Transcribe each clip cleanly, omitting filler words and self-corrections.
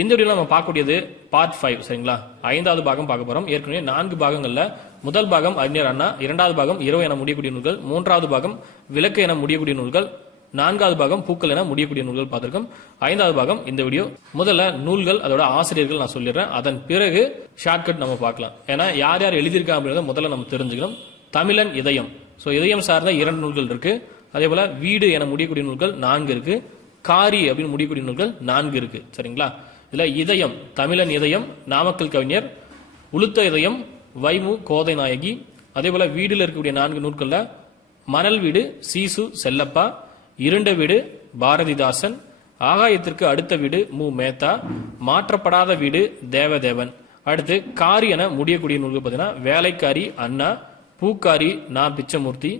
இந்த வீடியோல நம்ம பார்க்கக்கூடியது பார்ட் 5 சரிங்களா. 5வது பாகம் பார்க்க போறோம். ஏற்கனவே 4 பாகங்கள்ல முதல் பாகம் அறிஞர் அண்ணா, 2வது பாகம் இரவு என முடியக்கூடிய நூல்கள், 3வது பாகம் விளக்கு என முடியக்கூடிய நூல்கள், 4வது பாகம் பூக்கள் என முடியக்கூடிய நூல்கள் பார்த்திருக்கோம். 5வது பாகம் இந்த வீடியோ. முதல்ல நூல்கள் அதோட ஆசிரியர்கள் நான் சொல்லிடுறேன். அதன் பிறகு ஷார்ட்கட் நம்ம பார்க்கலாம். ஏன்னா யார் யார் எழுதியிருக்காங்க அப்படின்றத முதல்ல நம்ம தெரிஞ்சுக்கணும். தமிழன் இதயம், ஸோ இதயம் சார்ந்த 2 நூல்கள் இருக்கு. அதே போல வீடு என முடியக்கூடிய நூல்கள் 4 இருக்கு. காரி அப்படின்னு முடியக்கூடிய நூல்கள் 4 இருக்கு சரிங்களா. இதுல இதயம், தமிழன் இதயம், நாமக்கல் கவிஞர், உளுத்த இதயம், வைமு கோதை நாயகி. அதே போல வீடுல இருக்கக்கூடிய 4 நூல்கள்ல மணல் வீடு சீசு செல்லப்பா, இருண்ட வீடு பாரதிதாசன், ஆகாயத்திற்கு அடுத்த வீடு மு மேத்தா, மாற்றப்படாத வீடு தேவதேவன். அடுத்து காரி என முடியக்கூடிய நூல்கள் பார்த்தீங்கன்னா வேலைக்காரி அண்ணா, பூக்காரி நா பிச்சமூர்த்தி,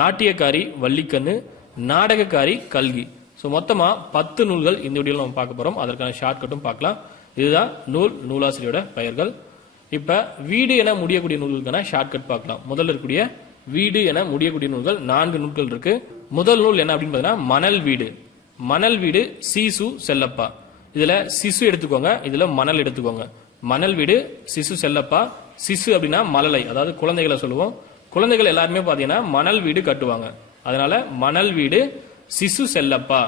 நாட்டியக்காரி வள்ளிக்கண்ணு, நாடகக்காரி கல்கி. ஸோ மொத்தமா 10 நூல்கள் இந்த வீடியோவில் நம்ம பார்க்க போறோம். அதற்கான ஷார்ட்கட்டும் பார்க்கலாம். இதுதான் நூலாசிரியோட பெயர்கள். இப்ப வீடு என முடியக்கூடிய நூல்களுக்கான ஷார்ட்கட் பார்க்கலாம். முதல்ல இருக்கக்கூடிய வீடு என முடியக்கூடிய நூல்கள் 4 நூல்கள் இருக்கு. முதல் நூல் என்ன அப்படின்னு பார்த்தீங்கன்னா மணல் வீடு. மணல் வீடு சீசு செல்லப்பா. இதுல சிசு எடுத்துக்கோங்க, இதுல மணல் எடுத்துக்கோங்க. மணல் வீடு சிசு செல்லப்பா. சிசு அப்படின்னா மழலை, அதாவது குழந்தைகளை சொல்லுவோம். குழந்தைகள் எல்லாருமே பாத்தீங்கன்னா மணல் வீடு கட்டுவாங்க. அதனால மணல் வீடு சிசு செல்லப்பா.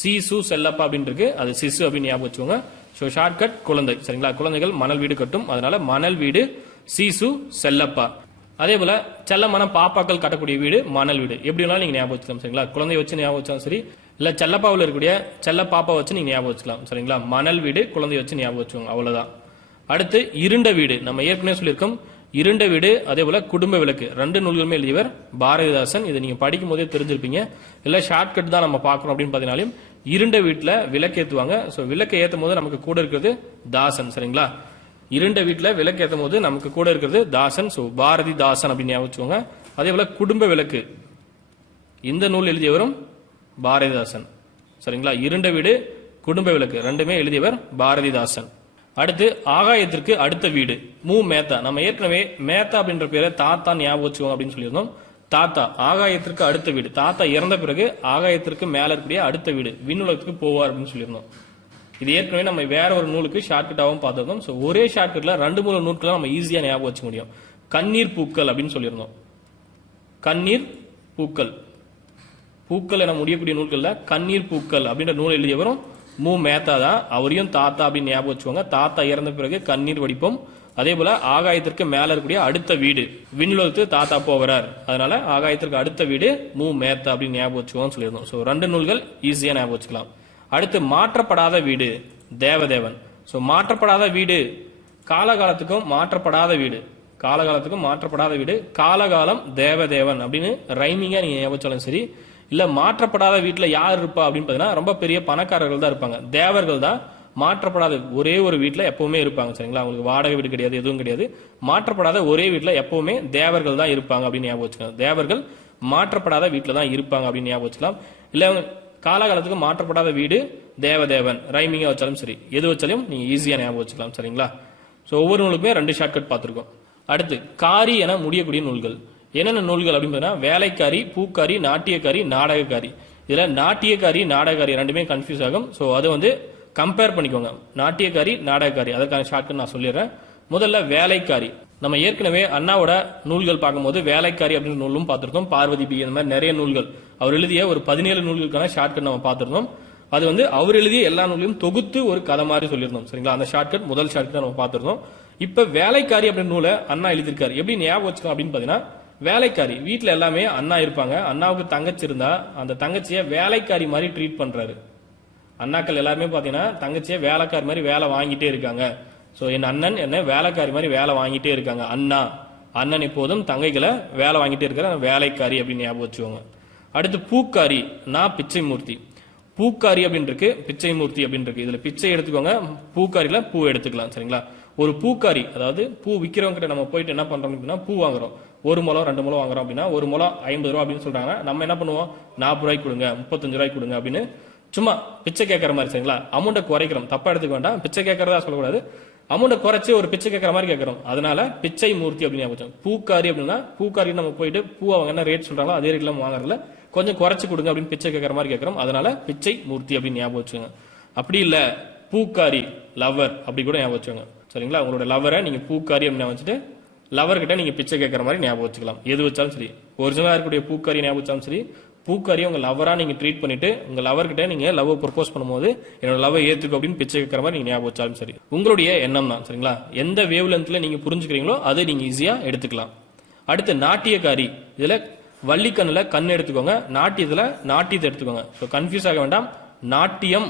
சீசு செல்லப்பா அப்படின்னு இருக்கு, அது சிசு அப்படின்னு ஞாபகம் வச்சுக்கோங்க. ஸோ ஷார்ட்கட் குழந்தை சரிங்களா. குழந்தைகள் மணல் வீடு கட்டும், அதனால மணல் வீடு சீசு செல்லப்பா. அதே போல செல்லமான பாப்பாக்கள் கட்டக்கூடிய வீடு மணல் வீடு. எப்படி வேணாலும் நீங்க ஞாபகம் வச்சுக்கலாம் சரிங்களா. குழந்தைய வச்சு ஞாபகம் வச்சாலும் சரி, இல்ல செல்லப்பாவில் இருக்கக்கூடிய செல்ல பாப்பா வச்சு நீங்க ஞாபகம் வச்சுக்கலாம் சரிங்களா. மணல் வீடு குழந்தைய வச்சு ஞாபகம் வச்சுக்கோங்க, அவ்வளவுதான். அடுத்து இருண்ட வீடு, நம்ம ஏற்கனவே சொல்லியிருக்கோம். இருண்ட வீடு அதே போல குடும்ப விளக்கு 2 நூல்களுமே எழுதியவர் பாரதிதாசன். இதை நீங்க படிக்கும் போதே தெரிஞ்சிருப்பீங்க. இல்ல ஷார்ட்கட் தான் நம்ம பார்க்கணும் அப்படின்னு பார்த்தீங்கன்னாலும் இருண்ட வீட்டுல விளக்கு ஏத்துவாங்க. ஸோ விளக்கு ஏற்றும் போது நமக்கு கூட இருக்கிறது தாசன் சரிங்களா. இருண்ட வீட்டுல விளக்கு ஏற்றும் போது நமக்கு கூட இருக்கிறது தாசன். ஸோ பாரதிதாசன் அப்படின்னு ஞாபகம் வச்சுக்கோங்க. அதே போல குடும்ப விளக்கு இந்த நூல் எழுதியவரும் பாரதிதாசன் சரிங்களா. இருண்ட வீடு குடும்ப விளக்கு 2மே எழுதியவர் பாரதிதாசன். அடுத்து ஆகாயத்திற்கு அடுத்த வீடு மு மேத்தா. நம்ம ஏற்கனவே மேத்தா அப்படின்ற பேரை தாத்தா ஞாபகம் வச்சுக்கோங்க அப்படின்னு சொல்லியிருந்தோம். தாத்தா ஆகாயத்திற்கு அடுத்த வீடு. தாத்தா இறந்த பிறகு ஆகாயத்திற்கு மேல இருக்கக்கூடிய அடுத்த வீடு விண்ணுலகத்துக்கு போவார் அப்படின்னு சொல்லியிருந்தோம். இது ஏற்கனவே நம்ம வேற ஒரு நூலுக்கு ஷார்ட்கட்டாகவும் பார்த்திருந்தோம். ஸோ ஒரே ஷார்ட்கட்ல 2-3 நூல்களை நம்ம ஈஸியா ஞாபகம் வச்சுக்க முடியும். கண்ணீர் பூக்கள் அப்படின்னு சொல்லியிருந்தோம். கண்ணீர் பூக்கள், பூக்கள் என முடியக்கூடிய நூல்கள்ல கண்ணீர் பூக்கள் அப்படின்ற நூல் எழுதியவரும் மு மேத்தா தான். அவரையும் தாத்தா அப்படின்னு ஞாபகம் வச்சுக்கோங்க. தாத்தா இறந்த பிறகு கண்ணீர் வடிப்போம். அதே போல ஆகாயத்திற்கு மேல இருக்கக்கூடிய அடுத்த வீடு விண்ணுலகத்துக்கு தாத்தா போகிறார், அதனால ஆகாயத்திற்கு அடுத்த வீடு மு மேத்தா அப்படின்னு ஞாபகம் வச்சுக்கோன்னு சொல்லியிருந்தோம். ஸோ 2 நூல்கள் ஈஸியா ஞாபகம் வச்சுக்கலாம். அடுத்து மாற்றப்படாத வீடு தேவதேவன். ஸோ மாற்றப்படாத வீடு காலகாலத்துக்கும் மாற்றப்படாத வீடு, காலகாலத்துக்கும் மாற்றப்படாத வீடு காலகாலம் தேவதேவன் அப்படின்னு ரைமிங்கா நீங்க ஞாபகம் வச்சாலும் சரி. இல்ல மாற்றப்படாத வீட்டுல யார் இருப்பா அப்படின்னு பாத்தீங்கன்னா ரொம்ப பெரிய பணக்காரர்கள் தான் இருப்பாங்க. தேவர்கள் தான் மாற்றப்படாத ஒரே ஒரு வீட்டுல எப்பவுமே இருப்பாங்க சரிங்களா. அவங்களுக்கு வாடகை வீடு கிடையாது, எதுவும் கிடையாது. மாற்றப்படாத ஒரே வீட்டுல எப்பவுமே தேவர்கள் தான் இருப்பாங்க அப்படின்னு ஞாபகம் வச்சுக்கலாம். தேவர்கள் மாற்றப்படாத வீட்டுல தான் இருப்பாங்க அப்படின்னு ஞாபகம் வச்சுக்கலாம். இல்ல காலகாலத்துக்கு மாற்றப்படாத வீடு தேவதேவன் ரைமிங்கா வச்சாலும் சரி, எது வச்சாலும் நீங்க ஈஸியா ஞாபகம் வச்சுக்கலாம் சரிங்களா. ஸோ ஒவ்வொரு நூலுக்குமே 2 ஷார்ட்கட் பார்த்திருக்கோம். அடுத்து காரி என முடியக்கூடிய நூல்கள் என்னென்ன நூல்கள் அப்படின்னு பார்த்தீங்கன்னா வேலைக்காரி, பூக்காரி, நாட்டியக்காரி, நாடகக்காரி. இதுல நாட்டியக்காரி நாடகக்காரி 2மே கன்ஃபியூஸ் ஆகும். ஸோ அது வந்து கம்பேர் பண்ணிக்கோங்க. நாட்டியக்காரி நாடகக்காரி அதற்கான ஷார்ட்கட் நான் சொல்லிடுறேன். முதல்ல வேலைக்காரி, நம்ம ஏற்கனவே அண்ணாவோட நூல்கள் பார்க்கும்போது வேலைக்காரி அப்படின்னு நூலும் பார்த்திருக்கோம். பார்வதி பி இந்த மாதிரி நிறைய நூல்கள் அவர் எழுதிய ஒரு 17 நூல்களுக்கான ஷார்ட்கட் நம்ம பார்த்திருந்தோம். அது வந்து அவர் எழுதிய எல்லா நூல்களையும் தொகுத்து ஒரு கதை மாதிரி சொல்லியிருந்தோம் சரிங்களா. அந்த ஷார்ட்கட் முதல் ஷார்ட்கட் நம்ம பார்த்திருந்தோம். இப்ப வேலைக்காரி அப்படின்னு நூலை அண்ணா எழுதியிருக்காரு. எப்படி ஞாபகம் வச்சுக்கலாம் அப்படின்னு பாத்தீங்கன்னா வேலைக்காரி வீட்டுல எல்லாமே அண்ணா இருப்பாங்க. அண்ணாவுக்கு தங்கச்சி இருந்தா அந்த தங்கச்சிய வேலைக்காரி மாதிரி ட்ரீட் பண்றாரு. அண்ணாக்கள் எல்லாருமே பாத்தீங்கன்னா தங்கச்சிய வேலைக்காரி மாதிரி வேலை வாங்கிட்டே இருக்காங்க. சோ என் அண்ணன் என்ன வேலைக்காரி மாதிரி வேலை வாங்கிட்டே இருக்காங்க. அண்ணன் எப்போதும் தங்கைகளை வேலை வாங்கிட்டே இருக்கிற வேலைக்காரி அப்படின்னு ஞாபகம் வச்சுக்கோங்க. அடுத்து பூக்காரி நான் பிச்சைமூர்த்தி. பூக்காரி அப்படின்னு இருக்கு, பிச்சைமூர்த்தி அப்படின்னு இருக்கு. இதுல பிச்சை எடுத்துக்கோங்க, பூக்காரியில பூ எடுத்துக்கலாம் சரிங்களா. ஒரு பூக்காரி அதாவது பூ விற்கிறவங்க கிட்ட நம்ம போயிட்டு என்ன பண்றோம் அப்படின்னா பூ வாங்குறோம். 1 முழம் 2 முழம் வாங்குறோம் அப்படின்னா 1 முழம் 50 ரூபா அப்படின்னு சொல்றாங்க. நம்ம என்ன பண்ணுவோம், 40 ரூபாய்க்கு கொடுங்க, 35 ரூபாய்க்கு கொடுங்க அப்படின்னு சும்மா பிச்சை கேட்கற மாதிரி சரிங்களா. அமௌண்ட்டை குறைக்கிறோம், தப்பா எடுத்துக்க வேண்டாம். பிச்சை கேட்கறதா சொல்லக்கூடாது, அமௌண்ட்டை குறைச்சி ஒரு பிச்சை கேட்கற மாதிரி கேட்கறோம். அதனால பிச்சை மூர்த்தி அப்படின்னு பூக்காரி அப்படின்னா பூக்காரி நம்ம போயிட்டு பூ அவங்க என்ன ரேட் சொல்றாங்களோ அதே ரேட்ல வாங்குறதுல கொஞ்சம் குறைச்சு கொடுங்க அப்படின்னு பிச்சை கேட்கற மாதிரி கேட்கறோம். அதனால பிச்சை மூர்த்தி அப்படின்னு ஞாபகம் வச்சுங்க. அப்படி இல்ல பூக்காரி லவர் அப்படி கூட ஞாபகம் வச்சுக்கோங்க சரிங்களா. உங்களோட லவரை நீங்க பூக்காரி அப்படின்னு வச்சுட்டு லவர் கிட்ட நீங்க பிச்சை கேட்கற மாதிரி ஞாபகம் வச்சுக்கலாம். எது வச்சாலும் சரி, ஒரிஜினலா இருக்கக்கூடிய பூக்காரி ஞாபகம் வச்சாலும் சரி, பூக்காரியை உங்க லவரா நீங்க ட்ரீட் பண்ணிட்டு உங்க லவர் கிட்ட நீங்க லவ் ப்ரொபோஸ் பண்ணும்போது என்னோட லவ் ஏத்துக்கும் அப்படின்னு பிச்சை கேட்கற மாதிரி நீங்க ஞாபகம் வச்சாலும் சரி, உங்களுடைய எண்ணம் தான் சரிங்களா. எந்த வேவ் லென்த்ல நீங்க புரிஞ்சுக்கிறீங்களோ அதை நீங்க ஈஸியா எடுத்துக்கலாம். அடுத்து நாட்டியக்காரி, இதுல வள்ளிக்கண்ணுல கண் எடுத்துக்கோங்க, நாட்டியத்துல நாட்டியத்தை எடுத்துக்கோங்க. கன்ஃபியூஸ் ஆக வேண்டாம். நாட்டியம்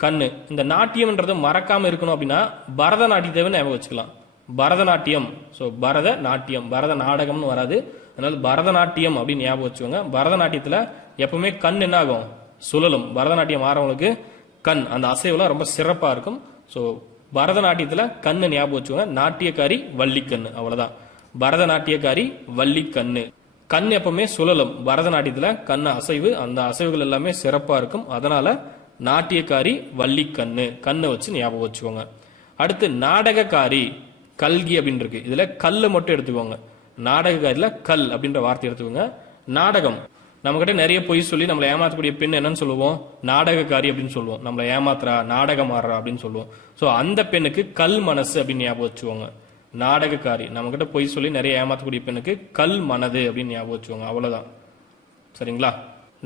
கண்ணு. இந்த நாட்டியம்ன்றது மறக்காம இருக்கணும் அப்படின்னா பரதநாட்டியத்தை ஞாபகம் வச்சுக்கலாம். பரதநாட்டியம், பரத நாட்டியம், பரத நாடகம்னு வராது, அதனால பரதநாட்டியம் அப்படின்னு ஞாபகம் வச்சுக்கோங்க. பரதநாட்டியத்துல எப்பவுமே கண் என்ன ஆகும், சுழலும். பரதநாட்டியம் ஆறவங்களுக்கு கண் அந்த அசைவுலாம் ரொம்ப சிறப்பா இருக்கும். ஸோ பரதநாட்டியத்துல கண்ணு ஞாபகம் வச்சுக்கோங்க. நாட்டியக்காரி வள்ளிக்கண்ணு, அவ்வளவுதான். பரதநாட்டியக்காரி வள்ளிக்கண்ணு. கண் எப்பவுமே சுழலும். பரதநாட்டியத்துல கண் அசைவு, அந்த அசைவுகள் எல்லாமே சிறப்பா இருக்கும். அதனால நாட்டியக்காரி வள்ளிக்கண்ணு, கண்ணை வச்சு ஞாபகம் வச்சுக்கோங்க. அடுத்து நாடகக்காரி கல்கி அப்படின்னு இருக்கு, இதுல கல்லை மட்டும் எடுத்துக்கோங்க. நாடகக்காரியில கல் அப்படின்ற வார்த்தை எடுத்துக்கோங்க. நாடகம், நம்ம கிட்ட நிறைய பொய் சொல்லி நம்மளை ஏமாத்தக்கூடிய பெண் என்னன்னு சொல்லுவோம், நாடகக்காரி அப்படின்னு சொல்லுவோம். நம்மளை ஏமாத்துறா, நாடகம் ஆடுறா அப்படின்னு சொல்லுவோம். சோ அந்த பெண்ணுக்கு கல் மனசு அப்படின்னு ஞாபகம் வச்சுக்கோங்க. நாடகக்காரி, நம்ம கிட்ட பொய் சொல்லி நிறைய ஏமாத்தக்கூடிய பெண்ணுக்கு கல் மனது அப்படின்னு ஞாபகம் வச்சுக்கோங்க. அவ்வளவுதான் சரிங்களா.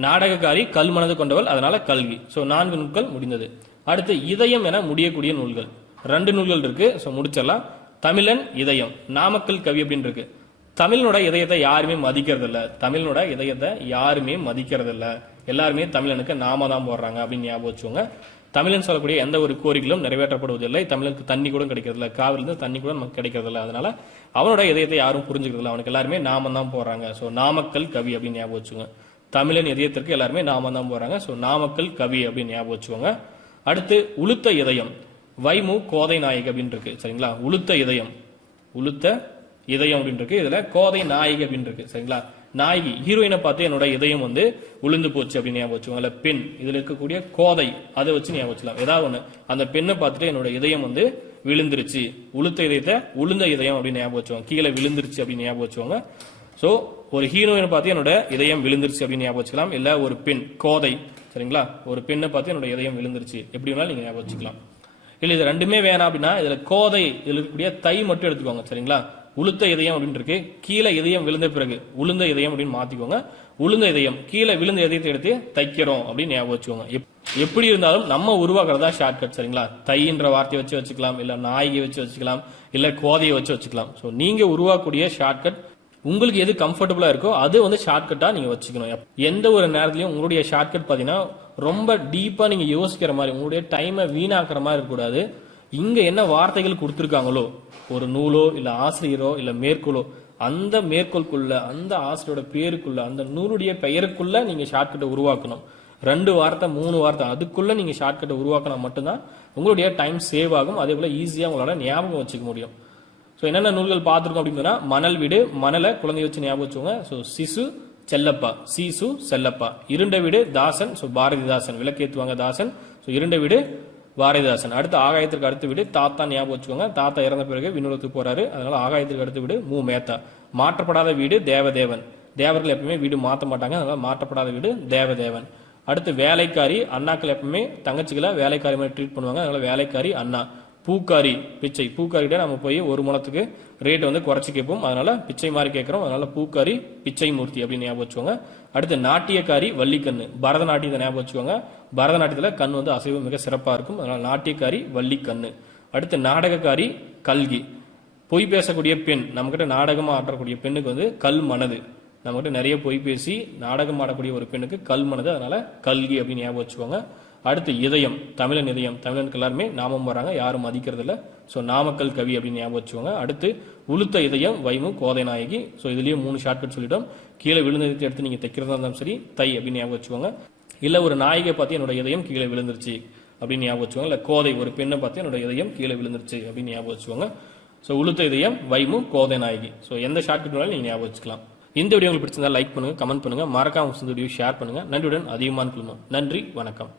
நாடகக்காரி கல் மனது கொண்டவள், அதனால கல்வி. சோ 4 நூல்கள் முடிந்தது. அடுத்து இதயம் என முடியக்கூடிய நூல்கள் 2 நூல்கள் இருக்கு. சோ முடிச்சிடலாம். தமிழன் இதயம், நாமக்கல் கவி அப்படின்னு இருக்கு. தமிழனோட இதயத்தை யாருமே மதிக்கிறது இல்ல, தமிழனோட இதயத்தை யாருமே மதிக்கிறது இல்ல, எல்லாருமே தமிழனுக்கு நாம தான் போடுறாங்க அப்படின்னு ஞாபகம் வச்சுக்கோங்க. தமிழன் சொல்லக்கூடிய எந்த ஒரு கோரிக்கைகளும் நிறைவேற்றப்படுவதில்லை. தமிழுக்கு தண்ணி கூட கிடைக்கிறது இல்லை, காவிலிருந்து தண்ணி கூட நமக்கு கிடைக்கிறது இல்லை. அதனால அவனோட இதயத்தை யாரும் புரிஞ்சுக்கிறது இல்லை, அவனுக்கு எல்லாருமே நாம தான் போடுறாங்க. சோ நாமக்கல் கவி அப்படின்னு ஞாபகம் வச்சுக்கோங்க. தமிழன் இதயத்திற்கு எல்லாருமே நாம தான் போறாங்க. சோ நாமக்கல் கவி அப்படின்னு ஞாபகம் வச்சுக்கோங்க. அடுத்து உளுத்த இதயம், வைமு கோதை நாயகி அப்படின்னு இருக்கு சரிங்களா. உளுத்த இதயம், உளுத்த இதயம் அப்படின்னு இருக்கு, இதுல கோதை நாயகி அப்படின்னு இருக்கு சரிங்களா. நாயகி ஹீரோயினை பார்த்து என்னோட இதயம் வந்து உளுந்து போச்சு அப்படின்னு ஞாபகம் வச்சுக்கோங்க. பெண், இதுல இருக்கக்கூடிய கோதை அதை வச்சு ஞாபகம் வச்சுக்கலாம். ஏதாவது ஒண்ணு, அந்த பெண்ணை பார்த்துட்டு என்னோட இதயம் வந்து விழுந்துருச்சு, உளுத்த இதயத்தை உளுந்த இதயம் அப்படின்னு ஞாபகம் வச்சுக்கோங்க. கீழே விழுந்துருச்சு அப்படின்னு ஞாபகம் வச்சுக்கோங்க. சோ ஒரு ஹீரோயினை பார்த்து என்னோட இதயம் விழுந்துருச்சு அப்படின்னு ஞாபகம் வச்சுக்கலாம். இல்ல ஒரு பெண் கோதை சரிங்களா, ஒரு பெண்ணை பார்த்து என்னோட இதயம் விழுந்துருச்சு எப்படி வேணாலும் நீங்க ஞாபகம் வச்சுக்கலாம். இல்ல இது ரெண்டுமே வேணாம் அப்படின்னா இதுல கோதை, இதுல இருக்கக்கூடிய தை மட்டும் எடுத்துக்கோங்க சரிங்களா. உளுத்த இதயம் அப்படின்னு இருக்கு, கீழே இதயம் விழுந்த பிறகு உளுந்த இதயம் அப்படின்னு மாத்திக்கோங்க. உளுந்த இதயம், கீழே விழுந்த இதயத்தை எடுத்து தைக்கிறோம் அப்படின்னு ஞாபகம் வச்சுக்கோங்க. எப்படி இருந்தாலும் நம்ம உருவாக்குறதா ஷார்ட்கட் சரிங்களா. தைன்ற வார்த்தையை வச்சு வச்சுக்கலாம், இல்ல நாயகி வச்சு வச்சுக்கலாம், இல்ல கோதையை வச்சு வச்சுக்கலாம். சோ நீங்க உருவாக்கக்கூடிய ஷார்ட்கட் உங்களுக்கு எது கம்ஃபர்டபுளா இருக்கோ அது வந்து ஷார்ட்கட்டா நீங்க வச்சுக்கணும். எந்த ஒரு நேரத்திலையும் உங்களுடைய ஷார்ட்கட் பாத்தீங்கன்னா ரொம்ப டீப்பா நீங்க யோசிக்கிற மாதிரி, உங்களுடைய டைமை வீணாக்குற மாதிரி இருக்கக்கூடாது. இங்க என்ன வார்த்தைகள் கொடுத்திருக்காங்களோ, ஒரு நூலோ இல்ல ஆசிரியரோ இல்ல மேற்கோளோ, அந்த மேற்கோளுக்குள்ள, அந்த ஆசிரியரோட பேருக்குள்ள, அந்த நூலுடைய பெயருக்குள்ள நீங்க ஷார்ட்கட்டை உருவாக்கணும். 2 வார்த்தை 3 வார்த்தை அதுக்குள்ள நீங்க ஷார்ட்கட்டை உருவாக்கினா மட்டும்தான் உங்களுடைய டைம் சேவ் ஆகும். அதே போல ஈஸியா உங்களால ஞாபகம் வச்சுக்க முடியும். சோ என்னென்ன நூல்கள் பார்த்திருக்கோம் அப்படின்னா, மணல் வீடு, மணலை குழந்தை வச்சு ஞாபகம் வச்சுக்கோங்க. சோ சிசு செல்லப்பா, சீசு செல்லப்பா. இருண்ட வீடு தாசன், சோ பாரதிதாசன், விளக்கேத்துவாங்க தாசன். சோ இருண்ட வீடு பாரதிதாசன். அடுத்து ஆகாயத்திற்கு அடுத்த வீடு தாத்தா ஞாபகம் வச்சுக்கோங்க. தாத்தா இறந்த பிறகு விண்ணுலகத்துக்கு போறாரு, அதனால ஆகாயத்திற்கு அடுத்த வீடு மு மேத்தா. மாற்றப்படாத வீடு தேவதேவன், தேவர்கள் எப்பவுமே வீடு மாற்ற மாட்டாங்க, அதனால மாற்றப்படாத வீடு தேவதேவன். அடுத்து வேலைக்காரி, அண்ணாக்கள் எப்பவுமே தங்கச்சிகளை வேலைக்காரி மாதிரி ட்ரீட் பண்ணுவாங்க, அதனால வேலைக்காரி அண்ணா. பூக்காரி பிச்சை, பூக்காரிட்ட நம்ம போய் ஒரு முழத்துக்கு ரேட் வந்து குறைச்சி கேட்போம், அதனால பிச்சை மாதிரி கேட்கிறோம், அதனால பூக்காரி பிச்சை மூர்த்தி அப்படின்னு ஞாபகம் வச்சுக்கோங்க. அடுத்து நாட்டியக்காரி வள்ளிக்கண்ணு, பரதநாட்டியத்தை ஞாபகம் வச்சுக்கோங்க. பரதநாட்டியத்துல கண் வந்து அசைவு மிக சிறப்பா இருக்கும், அதனால நாட்டியக்காரி வள்ளிக்கண்ணு. அடுத்து நாடகக்காரி கல்கி, பொய் பேசக்கூடிய பெண், நம்ம கிட்ட நாடகமா ஆற்றக்கூடிய பெண்ணுக்கு வந்து கல் மனது. நம்ம கிட்ட நிறைய பொய் பேசி நாடகம் ஆடக்கூடிய ஒரு பெண்ணுக்கு கல் மனது, அதனால கல்கி அப்படின்னு ஞாபகம் வச்சுக்கோங்க. அடுத்து இதயம், தமிழன் இதயம், தமிழனுக்கு எல்லாருமே நாமம் வராங்க, யாரும் மதிக்கிறது இல்ல. சோ நாமக்கல் கவி அப்படின்னு ஞாபகம் வச்சுக்கோங்க. அடுத்து உளுத்த இதயம், வைமு கோதை நாயகி. சோ இதுலயும் 3 ஷார்ட்கட் சொல்லிட்டோம். கீழே விழுந்ததை எடுத்து நீங்க தைக்கிறதா இருந்தாலும் சரி தை அப்படின்னு ஞாபகம் வச்சுக்கோங்க. இல்ல ஒரு நாயகை பார்த்து என்னோட இதயம் கீழே விழுந்துருச்சு அப்படின்னு ஞாபகம் வச்சுக்கோங்க. இல்ல கோதை, ஒரு பெண்ணை பார்த்து என்னோட இதயம் கீழே விழுந்துருச்சு அப்படின்னு ஞாபகம் வச்சுக்கோங்க. சோ உளுத்த இதயம், வைமு கோதை நாயகி. சோ எந்த ஷார்ட்கட் வேணாலும் நீங்க ஞாபகம் வச்சுக்கலாம். இந்த வீடியோ உங்களுக்கு பிடிச்சிருந்தா லைக் பண்ணுங்க, கமெண்ட் பண்ணுங்க, மறக்காம இந்த வீடியோ ஷேர் பண்ணுங்க. நன்றியுடன் அதிகமான குழுமம். நன்றி, வணக்கம்.